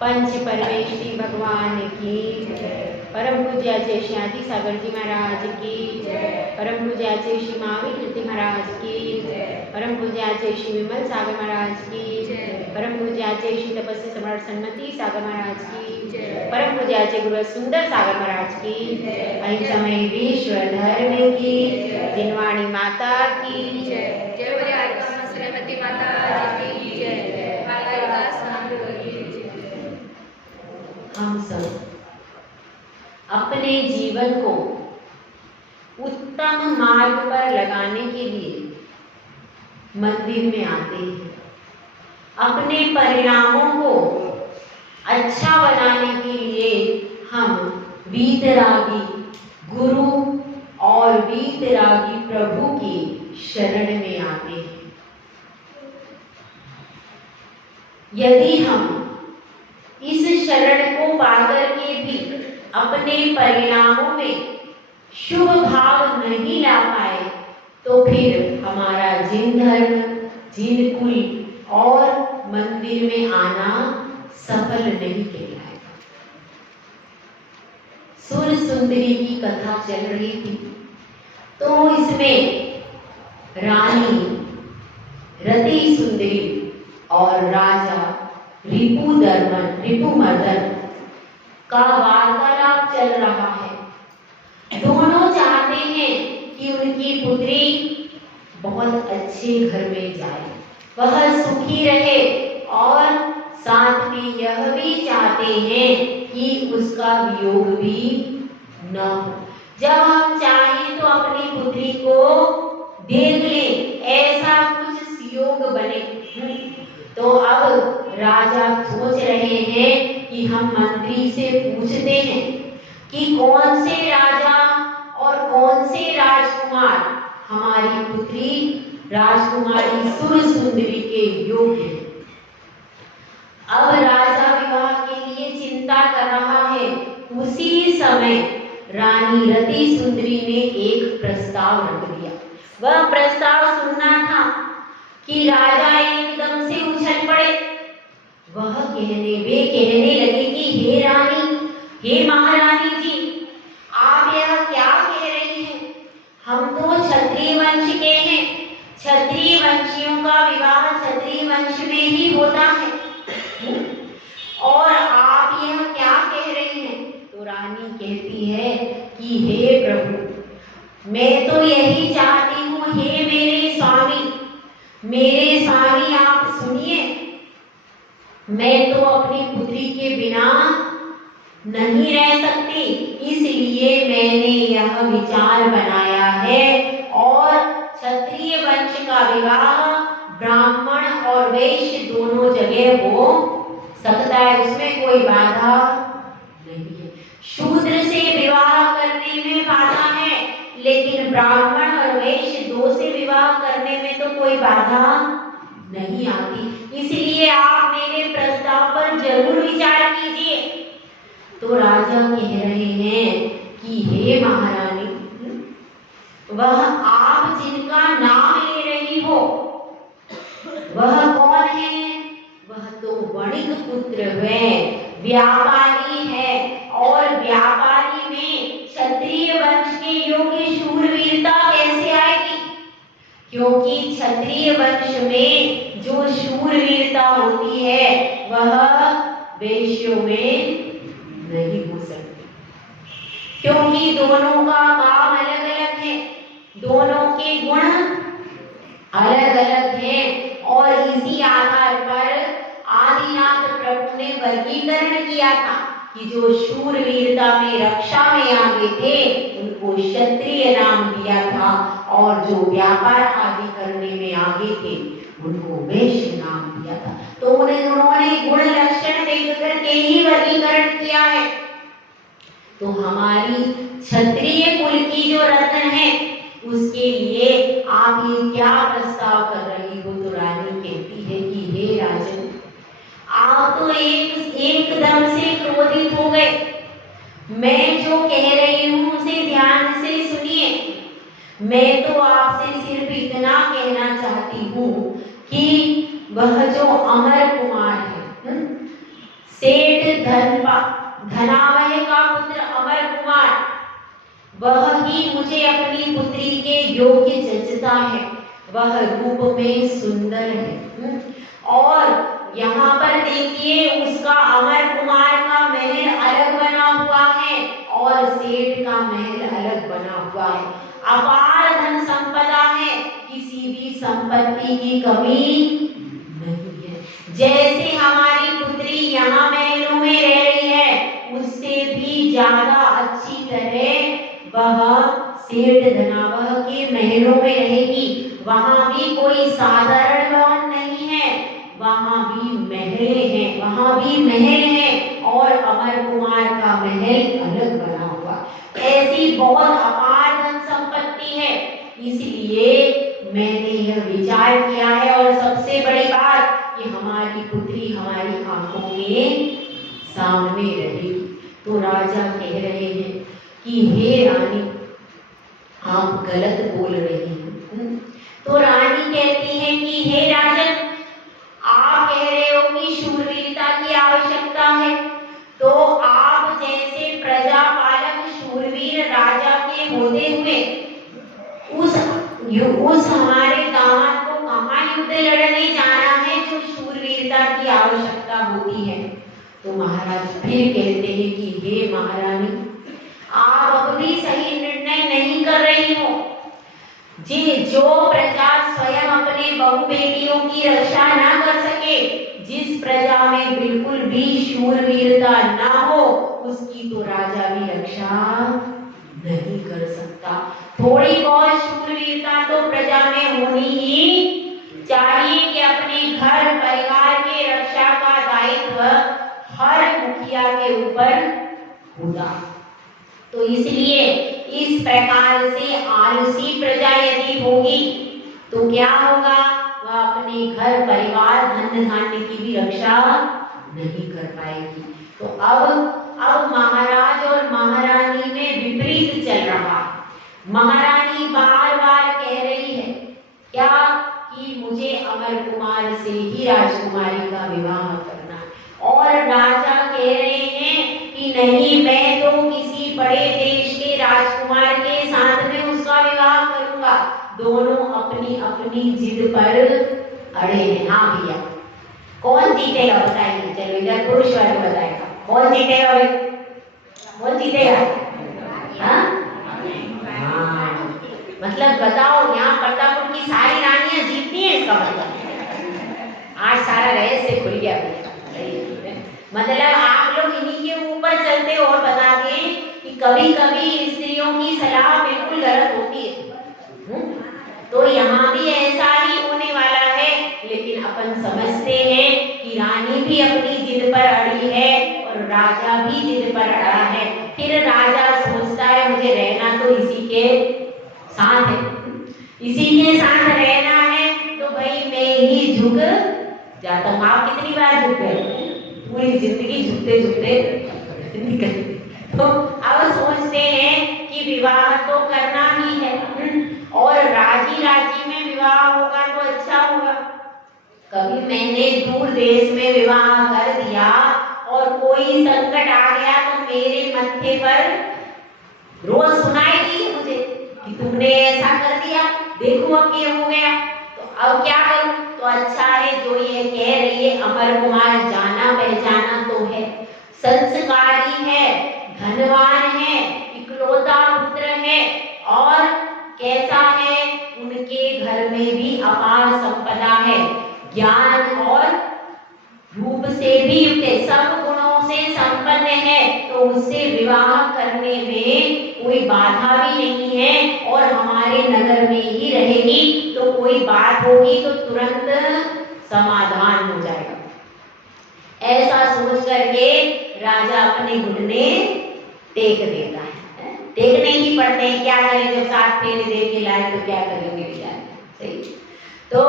पंच परमेश्वरी भगवान की, परम पूज्याचे श्री आदि सागर जी महाराज की, परम पूज्याचे श्री महावीर कीर्ति महाराज की, परम पूज्याचे श्री विमल सागर महाराज की, परम पूज्याचे श्री तपस्वी सम्राट सन्मति सागर महाराज की, परम पूज्याचे गुरु सुंदर सागर महाराज की, अहिंसामय विश्व धर्म की, जिनवाणी माता की जय, जय बोले आदिकामा श्रीमती माता की जय, हम सब अपने जीवन को उत्तम मार्ग पर लगाने के लिए मंदिर में आते हैं। अपने परिणामों को अच्छा बनाने के लिए हम वीतरागी गुरु और वीतरागी प्रभु की शरण में आते हैं। यदि हम इस शरण को पाकर के भी अपने परिणामों में शुभ भाव नहीं ला पाए तो फिर हमारा जिन धर्म, जिन कुल और मंदिर में आना सफल नहीं कहलाएगा। सुर सुंदरी की कथा चल रही थी तो इसमें रानी रति सुंदरी और राजा रिपुमर्दन का वार्तालाप चल रहा है। दोनों चाहते हैं कि उनकी पुत्री बहुत अच्छे घर में जाए, वह सुखी रहे और साथ में यह भी चाहते हैं कि उसका वियोग भी न हो। जब हम चाहें तो अपनी पुत्री को देख लें, ऐसा कुछ संयोग बने। तो अब राजा सोच रहे हैं कि हम मंत्री से पूछते हैं कि कौन से राजा और कौन से राजकुमार हमारी पुत्री राजकुमारी सुर सुंदरी के योग्य है। अब राजा विवाह के लिए चिंता कर रहा है। उसी समय रानी रति सुंदरी ने एक प्रस्ताव रख दिया। वह प्रस्ताव सुनना था कि राजा एकदम से उछल पड़े। वह कहने लगे कि हे रानी, हे महारानी जी, आप यह क्या कह रही हैं? हम तो क्षत्रिय वंश के हैं। क्षत्रिय वंशियों का विवाह क्षत्रिय वंश में ही होता है और आप यह क्या कह रही हैं? तो रानी कहती है कि हे प्रभु, मैं तो यही चाहती हूँ, हे मेरे स्वामी आप सुनिए, मैं तो अपनी पुत्री के बिना नहीं रह सकती, इसलिए मैंने यह विचार बनाया है और क्षत्रिय वंश का विवाह ब्राह्मण और वैश्य दोनों जगह हो सकता है, उसमें कोई बाधा नहीं है। शूद्र से विवाह करने में बाधा है, लेकिन ब्राह्मण और वैश्य दो से विवाह करने में तो कोई बाधा नहीं आती। इसलिए आप मेरे प्रस्ताव पर जरूर विचार कीजिए। तो राजा कह रहे हैं कि हे महारानी, वह आप जिनका नाम ले रही हो वह कौन है? वह तो वणिक पुत्र है, व्यापारी है और व्यापारी में क्षत्रिय वंश के योग्य शूरवीरता कैसे आएगी? क्योंकि क्षत्रिय वंश में जो शूरवीरता होती है वह वैश्यों में नहीं हो सकती, क्योंकि दोनों का काम अलग अलग है, दोनों के गुण अलग अलग हैं और इसी आधार पर आदिनाथ प्रभु ने वर्गीकरण किया था कि जो शूरवीरता में रक्षा में आगे थे उनको क्षत्रिय नाम दिया था और जो व्यापार आदि करने में आगे थे उनको वैश्य नाम दिया था। तो उन्होंने गुण लक्षण देख करके ही वर्गीकरण किया है। तो हमारी क्षत्रिय कुल की जो रत्न है उसके लिए आप ये क्या प्रस्ताव कर रही हो? तो रानी कहती है कि हे राजन, आप तो एकदम से क्रोधित हो गए। मैं जो कह रही हूँ उसे ध्यान से सुनिए। मैं तो आपसे सिर्फ इतना कहना चाहती हूँ कि वह जो अमर कुमार है, सेठ धनावह का पुत्र अमर कुमार, वह ही मुझे अपनी पुत्री के योग्य जचता है। वह रूप में सुंदर है। और यहाँ पर देखिए उसका अमर कुमार का महल अलग बना हुआ है और सेठ का महल अलग बना हुआ है। अपार धन संपदा है, किसी भी संपत्ति की कमी नहीं है। जैसे हमारी पुत्री यहाँ महलों में रह रही है, उससे भी ज्यादा अच्छी तरह वह सेठ धनावह के महलों में रहेगी। वहां भी कोई साधारण भवन नहीं है, वहां भी महल है और अमर कुमार का महल अलग बना हुआ। ऐसी बहुत अपार धन संपत्ति है, इसलिए मैंने यह विचार किया है। और सबसे बड़ी बात कि हमारी पुत्री हमारी आंखों के सामने रहेगी। तो राजा कह रहे हैं कि हे रानी, आप गलत बोल रही हैं। तो रानी कहती है कि हे राजन, आप कह रहे हो कि शूरवीरता की आवश्यकता है, तो आप जैसे प्रजापालक शूरवीर राजा के होते हुए उस हमारे दामाद को कहाँ युद्ध लड़ने जाना है जो शूरवीरता की आवश्यकता होती है। तो महाराज फिर कहते हैं कि हे महारानी, आप अब भी सही निर्णय नहीं कर रही हो। जो प्रजा स्वयं अपने बहू बेटियों की रक्षा ना कर सके, जिस प्रजा में बिल्कुल भी शूरवीरता ना हो, उसकी तो राजा भी रक्षा नहीं कर सकता। थोड़ी बहुत शूरवीरता तो प्रजा में होनी ही चाहिए कि अपने घर परिवार के रक्षा का दायित्व हर मुखिया के ऊपर होगा। तो इसलिए इस प्रकार से आलसी प्रजा यदि होगी तो क्या होगा, वह अपने घर परिवार धन धान्य की भी रक्षा नहीं कर पाएगी। तो अब महाराज और महारानी में विपरीत चल रहा। महारानी बार बार कह रही है क्या कि मुझे अमर कुमार से ही राजकुमारी का विवाह करना, और राजा कह रहे हैं कि नहीं, मैं तो किसी बड़े देश के राजकुमार के साथ में उसका विवाह करूंगा। दोनों अपनी अपनी जिद पर अड़े हैं। हाँ भैया, कौन जीतेगा बताइए? चलो इधर पुरुष वर्ग बताएगा, कौन जीतेगा भाई? कौन जीतेगा? हाँ, मतलब बताओ, यहाँ प्रतापपुर की सारी रानियां जीतती हैं, इसका मतलब आज सारा रहस्य खुल गया। मतलब आप लोग इन्हीं के ऊपर चलते हो। और बता दें कि कभी कभी स्त्रियों की सलाह बिल्कुल गलत होती है। तो यहाँ भी ऐसा ही होने वाला है, लेकिन अपन समझते हैं कि रानी भी अपनी जिद पर अड़ी है और राजा भी जिद पर अड़ा है। फिर राजा सोचता है मुझे रहना तो इसी के साथ है, इसी के साथ रहना है, तो भाई मैं ही झुक जाता हूँ। आप कितनी बार झुक गए? पूरी जिंदगी झुकते झुकते निकल। तो अब सोचते हैं कि विवाह तो करना ही है, और राजी राजी में विवाह होगा तो अच्छा होगा। कभी मैंने दूर देश में विवाह कर दिया और कोई संकट आ गया तो मेरे मत्थे पर रोज सुनाई दी मुझे कि तुमने ऐसा कर दिया, देखो अब क्या हो गया। तो अब क्या करूं? तो अच्छा है जो ये कह रही है अमर कुमार जाना पहचाना तो है, संस्कारी है, धनवान है, इकलौता पुत्र है, और कैसा है, उनके घर में भी अपार संपदा है, ज्ञान और रूप से भी युक्त है, सब गुणों से संपन्न है। तो उससे विवाह करने में कोई बाधा भी नहीं है, और हमारे नगर में ही रहेगी, तो कोई बात होगी तो तुरंत समाधान हो जाएगा। ऐसा सोच करके राजा अपने घुटने टेक देता है। टेकने ही पड़ते हैं, क्या करें, जब 7 फेरे दे के लाए तो क्या करेंगे बेचारे। सही। तो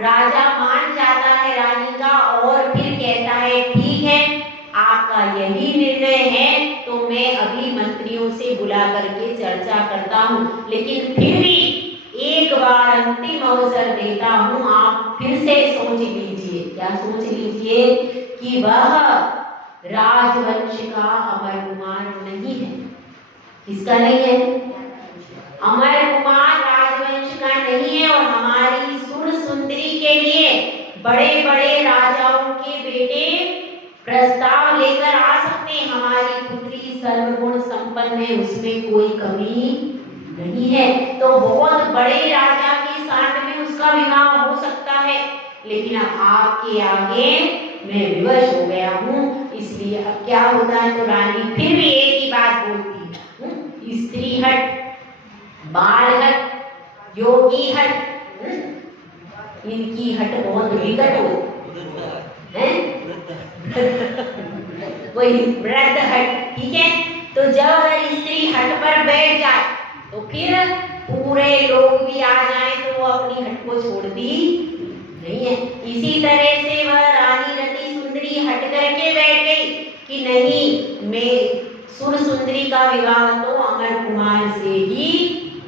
राजा मान जाता है रानी का, और फिर कहता है ठीक है, आपका यही निर्णय है तो मैं अभी मंत्रियों से बुला करके चर्चा करता हूँ, लेकिन फिर भी एक बार अंतिम अवसर देता हूँ, आप फिर से सोच लीजिए। क्या सोच लीजिए? कि वह राजवंश का अमर कुमार नहीं है। किसका नहीं है? अमर कुमार राजवंश का नहीं है। और हमारी सुर सुंदरी के लिए बड़े बड़े राजाओं के बेटे प्रस्ताव लेकर आ सकते हैं। हमारी पुत्री सर्वगुण संपन्न है, उसमें कोई कमी नहीं है। तो बहुत बड़े राजा के साथ में उसका विवाह हो सकता है। लेकिन अब आपके आगे मैं विवश हो गया हूँ, इसलिए अब क्या होता है, तो रानी फिर भी एक ही बात बोलती है, स्त्री हट, बाल हट, योगी हट, इनकी हट बहुत विकट हो है वही वृद्ध हट। ठीक है, तो जब स्त्री हट पर बैठ जाए तो फिर पूरे लोग भी आ जाए तो वो अपनी हट को छोड़ती नहीं है। इसी तरह से वह रानी रति सुंदरी हट करके बैठ गई कि नहीं, मैं सुर सुंदरी का विवाह तो अमर कुमार से ही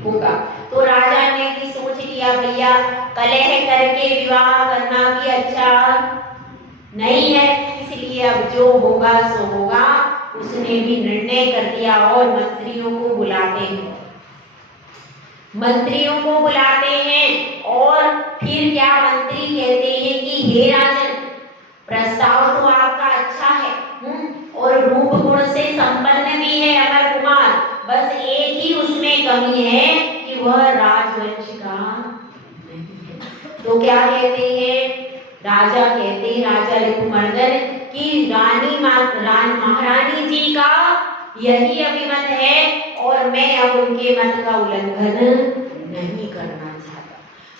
होगा। तो राजा ने भी सोच लिया, भैया कलह करके विवाह करना भी अच्छा नहीं है, इसलिए अब जो होगा सो होगा। उसने भी निर्णय कर दिया और मंत्रियों को बुलाते हैं, और फिर क्या मंत्री कहते हैं कि हे राजन, प्रस्ताव तो आपका अच्छा है और रूप गुण से संपन्न भी है अमर कुमार, बस एक ही उसमें कमी है कि वह राजवंश का नहीं है। तो क्या कहते हैं राजा, कहते हैं राजा ऋतुमर्दन कि महारानी जी का यही अभिमत है और मैं अब उनके मत का उल्लंघन नहीं करना चाहता।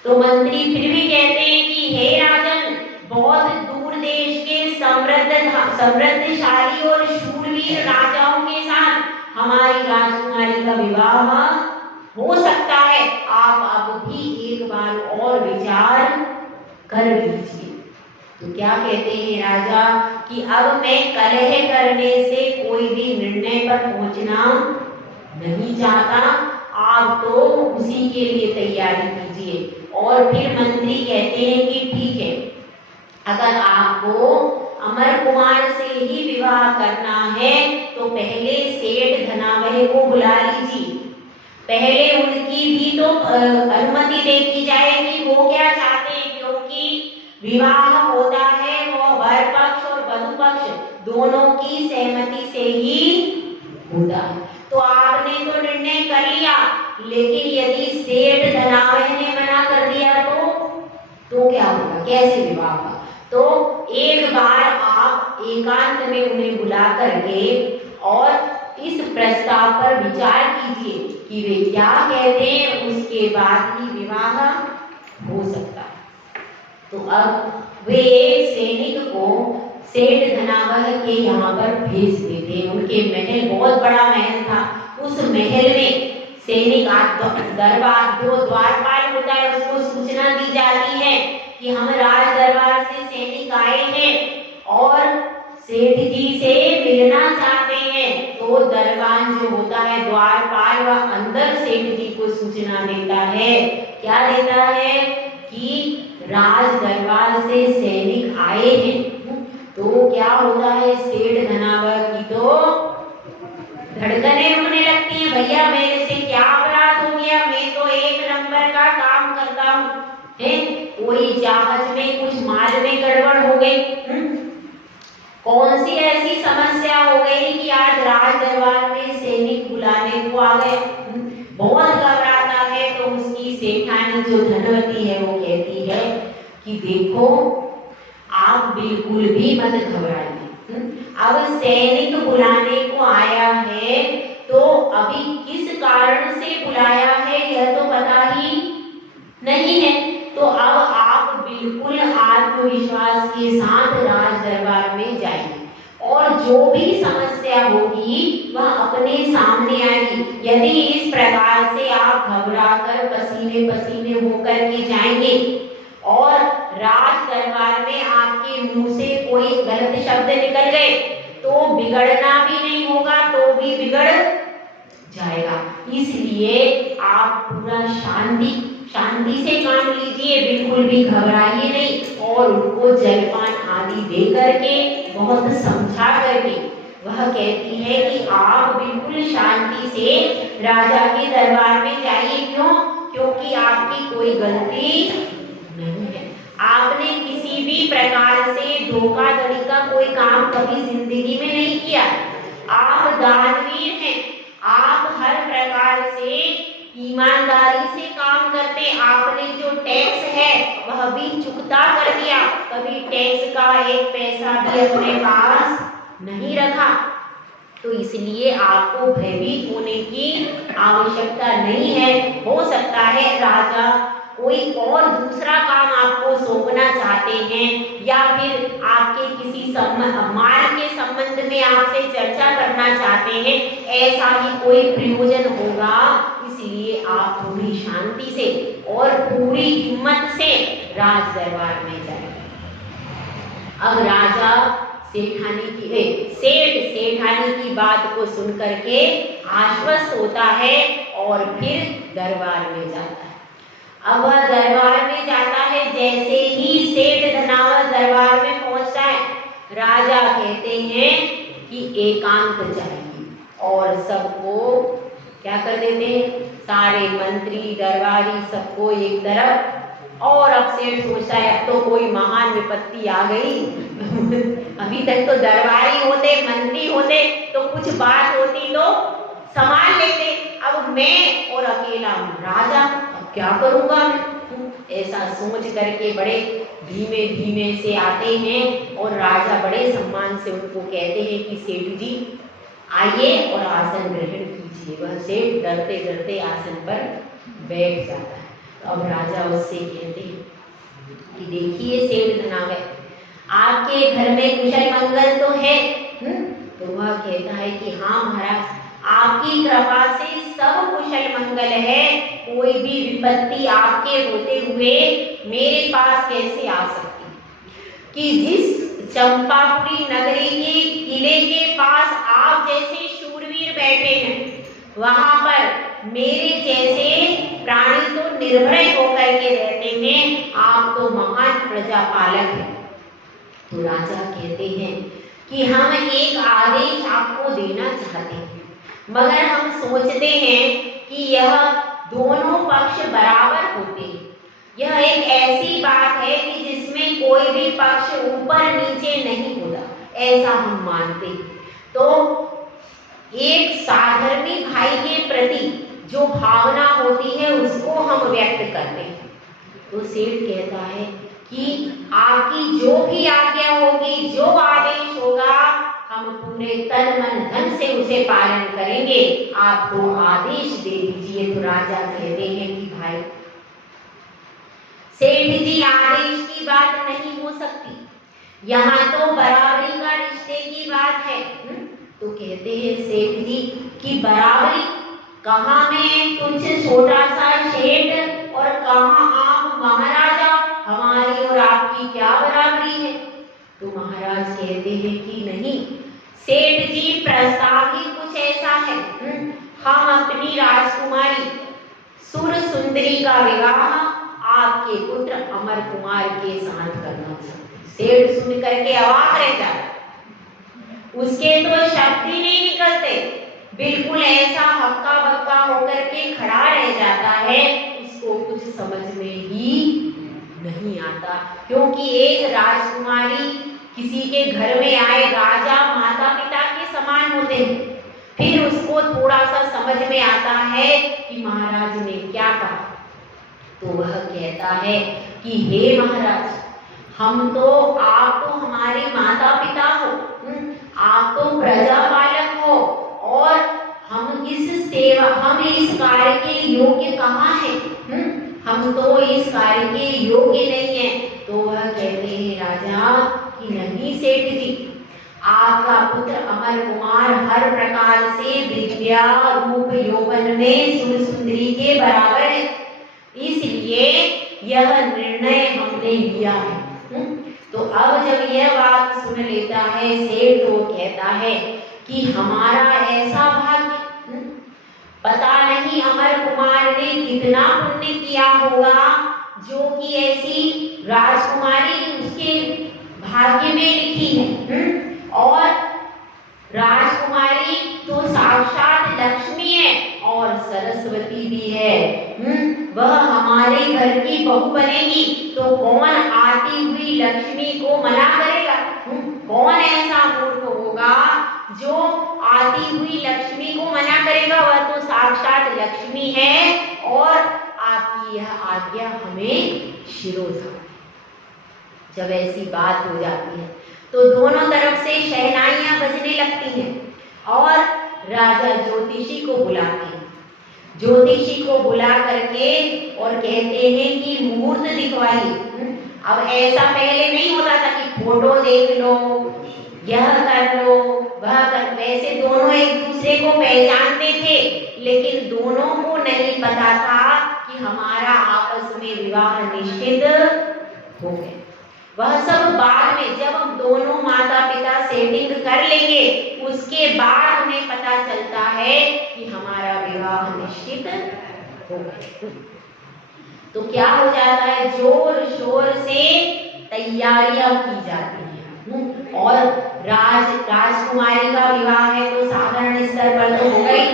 तो मंत्री फिर भी कहते हैं कि हे राजन, बहुत दूर देश के समृद्धशाली और शूरवीर राजाओं के साथ हमारी राजकुमारी का विवाह हो सकता है, आप अब भी एक बार और विचार कर लीजिए। तो क्या कहते हैं राजा कि अब मैं कलह करने से कोई भी निर्णय पर पहुंचना नहीं चाहता, आप तो उसी के लिए तैयारी कीजिए। और फिर मंत्री कहते हैं कि ठीक है, अगर आपको अमर कुमार से ही विवाह करना है तो पहले सेठ धनावह को बुला लीजिए, पहले उनकी भी तो अनुमति देखी जाएगी, वो क्या चाहते हैं, क्योंकि विवाह होता है वो वर पक्ष और वधु पक्ष दोनों की सहमति से ही होता है। तो आपने तो निर्णय कर लिया, लेकिन यदि सेठ धनावह ने मना कर दिया तो क्या होगा, कैसे विवाह होगा? तो एक बार आप एकांत में उन्हें बुला करके और इस प्रस्ताव पर विचार कीजिए कि वे क्या कहते हैं, उसके बाद ही विवाह हो सकता है। तो अब वे सैनिक को सेठ धनावह के यहाँ पर भेज देते हैं। उनके महल, बहुत बड़ा महल था, उस महल में सैनिक दरबार, जो द्वारपाल होता है, उसको सूचना दी जाती है कि हम राज दरबार से सैनिक आए हैं और सेठ जी से मिलना चाहते हैं। तो दरबान जो होता है द्वारपाल, वह अंदर सेठ जी को सूचना देता है। क्या देता है कि राज दरबार से सैनिक आए हैं। तो क्या होता है, सेठ धनावह की तो धड़कनें उड़ने लगती हैं, भैया मेरे से क्या अपराध हो गया, मैं तो एक नंबर का काम करता हूँ, कोई जहाज में कुछ माल में गड़बड़ हो गई, कौन सी ऐसी समस्या हो गई कि आज राज दरबार में सैनिक बुलाने को आ गए। बहुत घबराता है। तो उसकी सेठानी जो धनवती है वो कहती है कि देखो आप बिल्कुल भी मत घबराइए, अब सैनिक बुलाने को आया है तो अभी किस कारण से बुलाया है यह तो पता ही नहीं है। तो अब आप बिल्कुल आत्मविश्वास के साथ राज दरबार में जाइए और जो भी समस्या होगी वह अपने सामने आएगी। यदि इस प्रकार से आप घबराकर पसीने पसीने होकर के जाएंगे और राज दरबार में आपके मुंह से कोई गलत शब्द निकल गए तो बिगड़ना भी नहीं होगा, तो भी बिगड़ जाएगा। इसलिए आप पूरा शांति से काम लीजिए, बिल्कुल भी घबराइए नहीं और उनको जलपान आदि शांति दे करके, बहुत समझा करके वह कहती है कि आप बिल्कुल शांति से राजा के दरबार में जाइए। क्यों? क्योंकि आपकी कोई गलती नहीं है। आपने किसी भी प्रकार से धोखाधड़ी का कोई काम कभी जिंदगी में नहीं किया। आप दानवीर हैं। आप हर प्रकार से ईमानदारी से काम करते। आपने जो टैक्स है वह भी चुकता कर दिया। कभी टैक्स का एक पैसा भी अपने पास नहीं रखा। तो इसलिए आपको भयभीत होने की आवश्यकता नहीं है। हो सकता है राजा कोई और दूसरा काम आपको सौंपना चाहते हैं या फिर आपके किसी माल के संबंध में आपसे चर्चा करना चाहते हैं, ऐसा ही कोई प्रयोजन होगा। इसलिए आप पूरी शांति से और पूरी हिम्मत से राज दरबार में जाएं। अब राजा सेठानी की बात को सुन करके आश्वस्त होता है और फिर दरबार में जाता है। अब वह दरबार में जाता है। जैसे ही सेठ धनावत दरबार में पहुंचता है, राजा कहते हैं कि एकांत चाहिए और सबको क्या कर देते हैं, सारे मंत्री दरबारी सबको एक तरफ। और अब सेठ सोचता है अब तो कोई महान विपत्ति आ गई। अभी तक तो दरबारी होते, मंत्री होते तो कुछ बात होती तो संभाल लेते। अब मैं और अकेला हूँ राजा, अब क्या करूँगा मैं? ऐसा सोच करके बड़े धीमे धीमे से आते हैं और राजा बड़े सम्मान से उनको कहते हैं कि सेठ जी आइए और आसन ग्रहण कीजिए। वह सेठ डरते डरते आसन पर बैठ जाता है। तो अब राजा उससे कहते हैं कि देखिए सेठ धनावत, आपके घर में कुशल मंगल तो है? तो वह कहता है कि हाँ महाराज, आपकी कृपा से सब कुशल मंगल है। कोई भी विपत्ति आपके होते हुए मेरे पास कैसे आ सकती है? कि जिस चंपापुरी नगरी के किले के पास आप जैसे शूरवीर बैठे हैं, वहां पर मेरे जैसे प्राणी तो निर्भय होकर के रहते हैं। आप तो महान प्रजापालक हैं। तो राजा कहते हैं कि हम एक आदेश आपको देना चाहते हैं, मगर हम सोचते हैं कि यह दोनों पक्ष बराबर होते हैं। यह एक ऐसी बात है कि जिसमें कोई भी पक्ष ऊपर नीचे नहीं होता, ऐसा हम मानते हैं। तो एक साधर्मी भाई के प्रति जो भावना होती है उसको हम व्यक्त करते हैं। तो सेठ कहता है कि आपकी जो भी आज्ञा होगी, जो आदेश होगा, हम पूरे तन मन धन से उसे पालन करेंगे। आप वो आदेश दे दीजिए। तो राजा कहते हैं कि भाई सेठ जी, आदेश की बात नहीं हो सकती, यहाँ तो बराबरी का रिश्ते की बात है। तो कहते हैं सेठ जी कि बराबरी कहाँ में कुछ छोटा सा सेठ और कहाँ आप महाराजा, हमारी और आपकी क्या बराबरी है? तो महाराज कहते हैं कि नहीं सेठ जी, प्रस्ताव ही कुछ ऐसा है। हम अपनी राजकुमारी सुर सुंदरी का विवाह आपके पुत्र अमर कुमार के साथ करना चाहते हैं। सेठ सुन करके अवाक रह जाता, उसके तो शब्द ही नहीं निकलते, बिल्कुल ऐसा हक्का बक्का होकर के खड़ा रह जाता है। उसको कुछ समझ में ही नहीं आता, क्योंकि एक राजकुमारी किसी के घर में आए, राजा माता पिता के समान होते हैं। फिर उसको थोड़ा सा समझ में आता है कि महाराज ने क्या कहा। तो वह कहता है कि हे महाराज, हम तो, आप तो हमारे माता पिता हो, आप तो प्रजापालक हो, और हम इस कार्य के योग्य कहाँ हैं? हम तो इस कार्य के योग्य नहीं है। तो वह कहते हैं राजा कि नहीं सेठ जी, आपका पुत्र अमर कुमार हर प्रकार से विद्या रूप यौवन में सुर सुंदरी के बराबर है, इसलिए यह निर्णय हमने लिया है। तो अब जब यह बात सुन लेता है सेठ, तो कहता है कि हमारा ऐसा भाग्य, पता नहीं अमर कुमार ने कितना पुण्य किया होगा जो कि ऐसी राजकुमारी उसके भाग्य में लिखी है। और राजकुमारी तो साक्षात लक्ष्मी है और सरस्वती भी है। वह हमारे घर की बहू बनेगी तो कौन आती हुई लक्ष्मी को मना करेगा? कौन ऐसा मूर्ख होगा जो आती हुई लक्ष्मी को मना करेगा? वह तो साक्षात लक्ष्मी है और आपकी यह आज्ञा हमें शिरोधार्य। जब ऐसी बात हो जाती है तो दोनों तरफ से शहनाइयां बजने लगती हैं और राजा ज्योतिषी को बुलाते हैं। ज्योतिषी को बुला करके और कहते हैं कि मुहूर्त दिखवाइए। अब ऐसा पहले नहीं होता था कि फोटो देख लो, यह कर लो, वह कर। वैसे दोनों एक दूसरे को पहचानते थे, लेकिन दोनों को नहीं पता था कि हमारा आपस में विवाह निश्चित हो गया। वह सब बाद में, जब हम दोनों माता पिता सेटिंग कर लेंगे, उसके बाद उन्हें पता चलता है कि हमारा विवाह निश्चित हो गया। तो क्या हो जाता है, जोर शोर से तैयारियां की जाती हैं और राजकुमारी का विवाह है तो साधारण स्तर पर तो हो गई,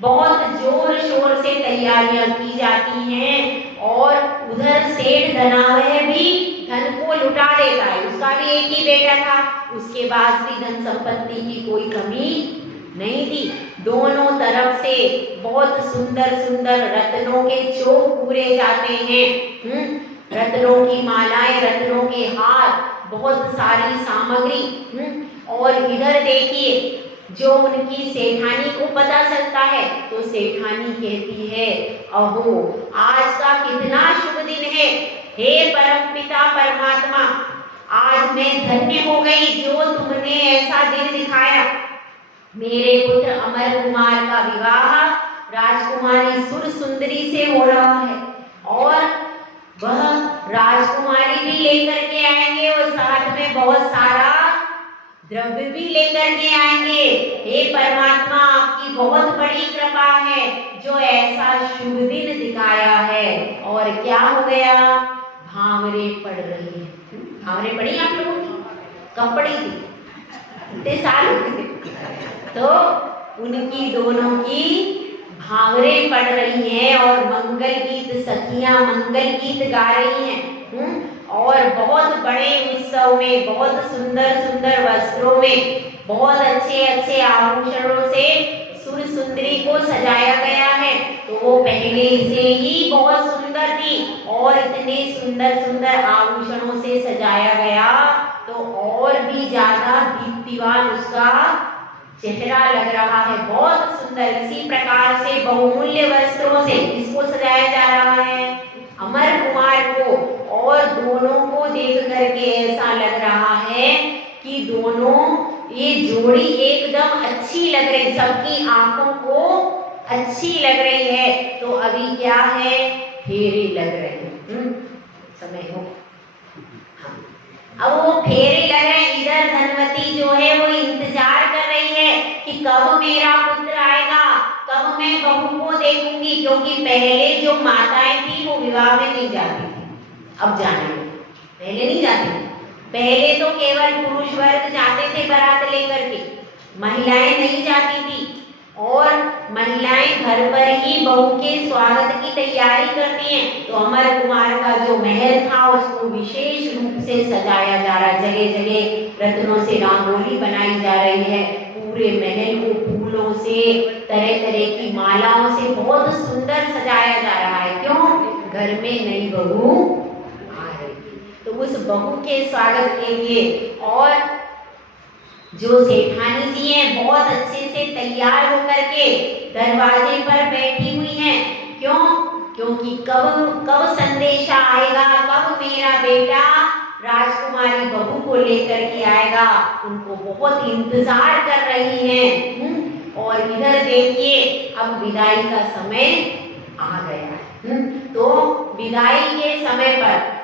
बहुत जोर शोर से तैयारियां की जाती हैं और उधर सेठ धनावह भी धन को लुटा देता है। उसका भी एक ही बेटा था, उसके बाद भी धन संपत्ति की कोई कमी नहीं थी। दोनों तरफ से बहुत सुंदर सुंदर रत्नों के चोक पूरे जाते हैं, रत्नों की मालाएं, रत्नों के हार, बहुत सारी सामग्री। और इधर देखिए, जो उनकी सेठानी को पता चलता है तो सेठानी कहती है, अहो आज का कितना शुभ दिन है, हे परमपिता परमात्मा, आज मैं धन्य हो गई जो तुमने ऐसा दिन दिखाया। मेरे पुत्र अमर कुमार का विवाह राजकुमारी सुर सुंदरी से हो रहा है और वह राजकुमारी भी लेकर के आएंगे और साथ में बहुत सारा द्रव्य भी लेकर के आएंगे। हे परमात्मा, आपकी बहुत बड़ी कृपा है जो ऐसा शुभ दिन दिखाया है। और क्या हो गया, भांवरे पड़ रही है। भांवरे पड़ी आप लोगों की? कब पड़ी थी? इतने साल हो गए। तो उनकी दोनों की भांवरे पड़ रही हैं और मंगल गीत, सखियां मंगल गीत गा रही हैं और बहुत बड़े उत्सव में, बहुत सुंदर सुंदर वस्त्रों में, बहुत अच्छे अच्छे आभूषणों से सुर सुंदरी को सजाया गया है। तो वो पहले से ही बहुत सुंदर थी और इतने सुंदर सुंदर आभूषणों से सजाया गया तो और भी ज्यादा दीप्तिवान उसका चेहरा लग रहा है, बहुत सुंदर। इसी प्रकार से बहुमूल्य वस्त्रों से इसको सजाया जा रहा है अमर कुमार को, और दोनों को देख करके ऐसा लग रहा है कि दोनों ये जोड़ी एकदम अच्छी लग रही, सबकी आंखों को अच्छी लग रही है। तो अभी क्या है, फेरे लग रहे हैं, समय हो। अब वो फेरे लग रहे हैं, इधर धनवती जो है वो इंतजार कर रही है कि कब मेरा पुत्र आएगा, कब मैं बहू को देखूंगी, क्योंकि पहले जो माताएं थी वो विवाह में नहीं जाती थी, अब जाने लगी। पहले नहीं जाती थी, पहले तो केवल पुरुष वर्ग जाते थे बारात लेकर के, महिलाएं नहीं जाती थी। और महिलाएं घर पर ही बहू के स्वागत की तैयारी करती हैं। तो अमर कुमार का जो महल था उसको विशेष रूप से सजाया जा रहा है, जगह जगह रत्नों से रंगोली बनाई जा रही है, पूरे महल को फूलों से, तरह तरह की मालाओं से बहुत सुंदर सजाया जा रहा है। क्यों? घर में नई बहू आ रही थी, तो उस बहू के स्वागत के लिए। और जो सेठानी जी हैं बहुत अच्छे से तैयार होकर के दरवाजे पर बैठी हुई हैं। क्यों? क्योंकि कब संदेशा आएगा, कब मेरा बेटा राजकुमारी बहू को लेकर के आएगा, उनको बहुत इंतजार कर रही हैं। और इधर देखिए, अब विदाई का समय आ गया है। तो विदाई के समय पर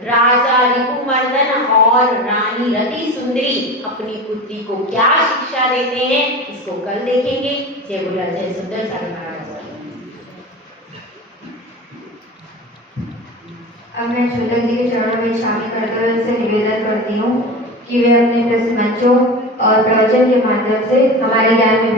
राजा रिपुमर्दन और रानी रति सुंदरी अपनी पुत्री को क्या शिक्षा देते हैं, इसको कल देखेंगे। जय बोला जय सुंदर सागर महाराज। अब मैं शूदक जी के चरणों में शामिल करते हुए उनसे निवेदन करती हूँ कि वे अपने प्रेस मंचों और प्रवचन के माध्यम से हमारे ज्ञान में